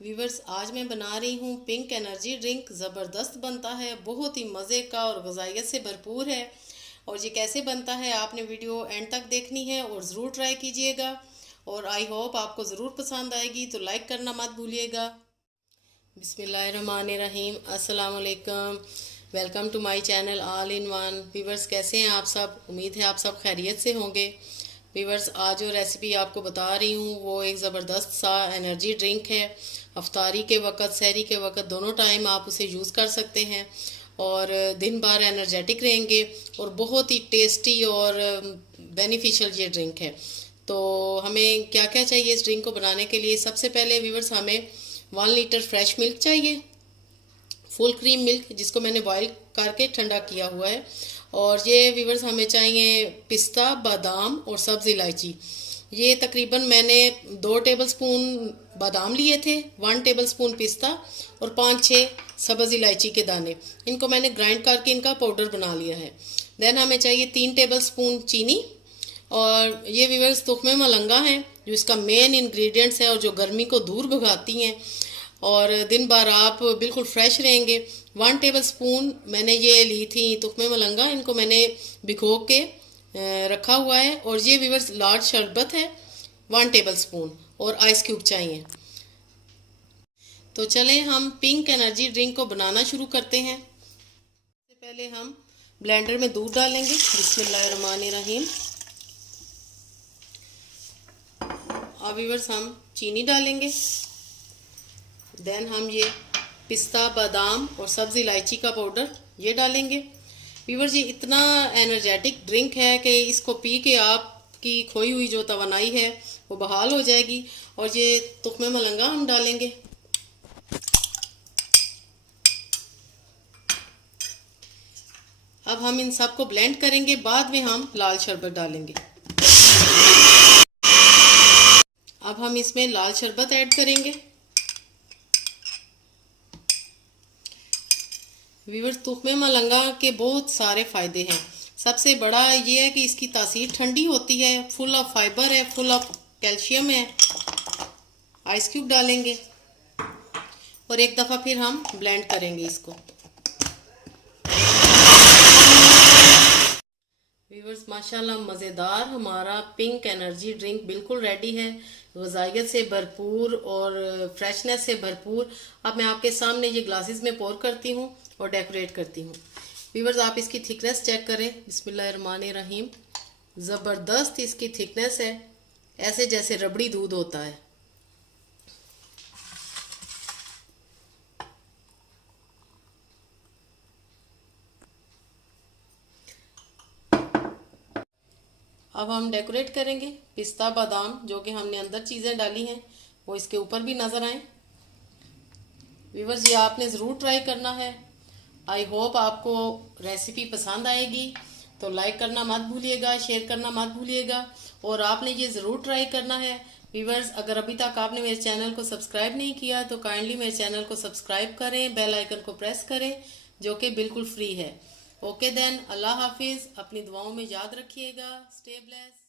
Viewers, आज मैं बना रही हूँ पिंक एनर्जी ड्रिंक। ज़बरदस्त बनता है, बहुत ही मज़े का और ग़िज़ाइयत से भरपूर है। और ये कैसे बनता है आपने वीडियो एंड तक देखनी है और ज़रूर ट्राई कीजिएगा। और आई होप आपको ज़रूर पसंद आएगी, तो लाइक करना मत भूलिएगा। बिस्मिल्लाहिर्रहमानिर्रहीम, अस्सलाम वालेकुम। Welcome to my channel all in one. Viewers, कैसे हैं आप सब? उम्मीद है आप सब खैरियत से होंगे। व्यूवर्स, आज जो रेसिपी आपको बता रही हूँ वो एक ज़बरदस्त सा एनर्जी ड्रिंक है। अफ्तारी के वक़्त, सहरी के वक़्त, दोनों टाइम आप उसे यूज़ कर सकते हैं और दिन भर एनर्जेटिक रहेंगे। और बहुत ही टेस्टी और बेनिफिशियल ये ड्रिंक है। तो हमें क्या क्या चाहिए इस ड्रिंक को बनाने के लिए? सबसे पहले व्यूवर्स, हमें 1 लीटर फ्रेश मिल्क चाहिए, फुल क्रीम मिल्क, जिसको मैंने बॉईल करके ठंडा किया हुआ है। और ये व्यूवर्स, हमें चाहिए पिस्ता, बादाम और सब्ज़ इलायची। ये तकरीबन मैंने 2 टेबलस्पून बादाम लिए थे, 1 टेबलस्पून पिस्ता और 5-6 सब्ज़ इलायची के दाने। इनको मैंने ग्राइंड करके इनका पाउडर बना लिया है। देन हमें चाहिए 3 टेबलस्पून चीनी। और ये व्यूवर्स तुख्मे मलंगा हैं, जो इसका मेन इंग्रेडिएंट्स है और जो गर्मी को दूर भगाती हैं और दिन भर आप बिल्कुल फ्रेश रहेंगे। 1 टेबलस्पून मैंने ये ली थी तुख्मे मलंगा, इनको मैंने भिगो के रखा हुआ है। और ये व्यूवर्स लार्ज शरबत है, 1 टेबलस्पून, और आइस क्यूब चाहिए। तो चलें हम पिंक एनर्जी ड्रिंक को बनाना शुरू करते हैं। सबसे पहले हम ब्लेंडर में दूध डालेंगे। बिस्मिल्लाहिर्रहमानिर्रहीम। अब व्यूवर्स, हम चीनी डालेंगे। देन हम ये पिस्ता, बादाम और सब्ज़ इलायची का पाउडर ये डालेंगे। व्यूवर्स, ये इतना एनर्जेटिक ड्रिंक है कि इसको पी के आपकी खोई हुई जो तवानाई है वो बहाल हो जाएगी। और ये तुख्मे मलंगा हम डालेंगे। अब हम इन सब को ब्लेंड करेंगे, बाद में हम लाल शरबत डालेंगे। अब हम इसमें लाल शरबत ऐड करेंगे। व्यूवर्स, तुख्मे मलंगा के बहुत सारे फ़ायदे हैं। सबसे बड़ा ये है कि इसकी तासीर ठंडी होती है, फुल ऑफ फाइबर है, फुल ऑफ कैल्शियम है। आइस क्यूब डालेंगे और एक दफ़ा फिर हम ब्लेंड करेंगे इसको। व्यूवर्स, माशाल्लाह मज़ेदार हमारा पिंक एनर्जी ड्रिंक बिल्कुल रेडी है, ग़िज़ाइयत से भरपूर और फ्रेशनेस से भरपूर। अब मैं आपके सामने ये ग्लासेस में पोर करती हूँ और डेकोरेट करती हूँ। व्यूवर्स, आप इसकी थिकनेस चेक करें। बिस्मिल्लाहिर्रहमानिर्रहीम। ज़बरदस्त इसकी थिकनेस है, ऐसे जैसे रबड़ी दूध होता है। अब हम डेकोरेट करेंगे। पिस्ता, बादाम जो कि हमने अंदर चीज़ें डाली हैं वो इसके ऊपर भी नज़र आए। व्यूवर्स, ये आपने ज़रूर ट्राई करना है। आई होप आपको रेसिपी पसंद आएगी। तो लाइक करना मत भूलिएगा, शेयर करना मत भूलिएगा और आपने ये ज़रूर ट्राई करना है। व्यूवर्स, अगर अभी तक आपने मेरे चैनल को सब्सक्राइब नहीं किया तो काइंडली मेरे चैनल को सब्सक्राइब करें, बेल आइकन को प्रेस करें, जो कि बिल्कुल फ्री है। ओके देन, अल्लाह हाफिज़। अपनी दुआओं में याद रखिएगा। Stay blessed.